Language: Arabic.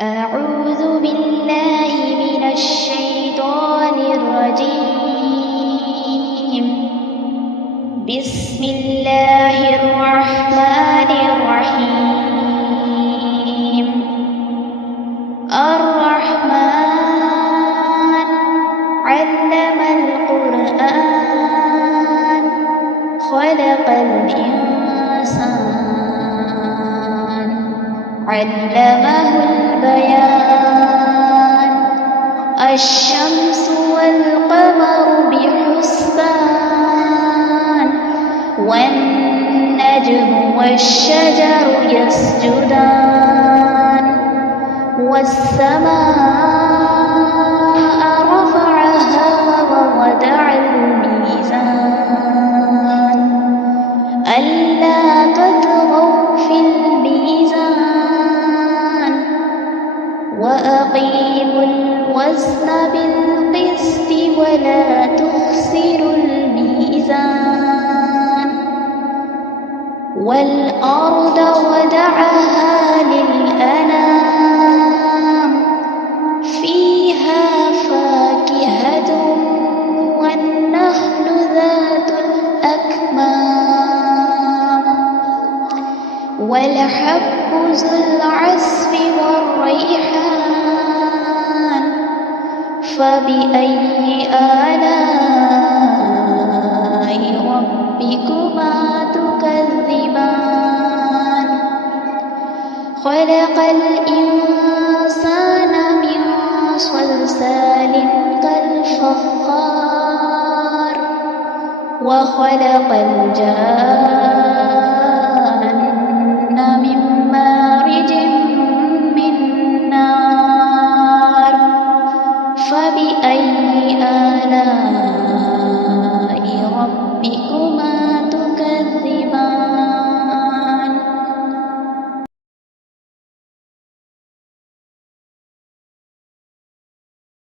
أعوذ بالله من الشيطان الرجيم. بسم الله الرحمن الرحيم. الرحمن علم القرآن خلق الإنسان علمه البيان. الشمس والقمر بحسبان والنجم والشجر يسجدان والسماء رفعها ووضع الميزان ألا تطغوا في الميزان وأقيموا الوزن بالقسط ولا تخسروا الميزان والأرض وضعها للأنام فيها فاكهة والنخل ذات الأكمام والحب ذو العصف والريحان فبأي آلاء ربكما تكذبان خلق الإنسان من صلصال كالفخار وخلق الجان من مارج من نار فبأي آلاء